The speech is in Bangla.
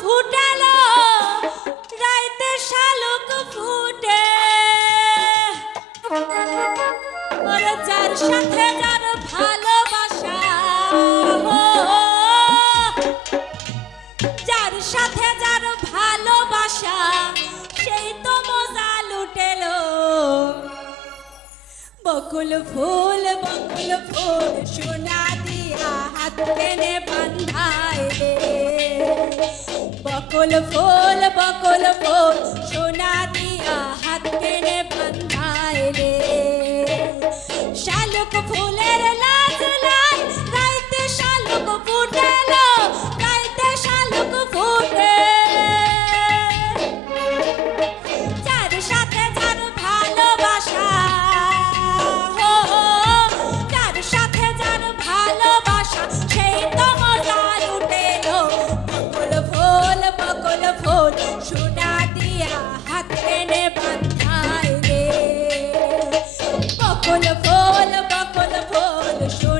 ফুটালো রাইতে শালুক ফুটে ওরে যার সাথে যার ভালোবাসা যার সাথে যার ভালোবাসা সেই তো মজা লুটেলো বকুল ফুল সোনা দিয়া হাত টেনে বান্ধায় রে বকুল ফুল সোনা দিয়া হাত টেনে বান্ধায় রে শালুক ফুলের লাজ লাই রাইতে শালুক ফুটেলো রাইতে শালুক ফুটে যার সাথে যার ভালোবাসা যার সাথে যার ভালোবাসা সেই তো মজা লুটেলো বকুল ফুল সোনা দিয়া হাত টেনে বান্ধায় রে বকুল ফুল সোনা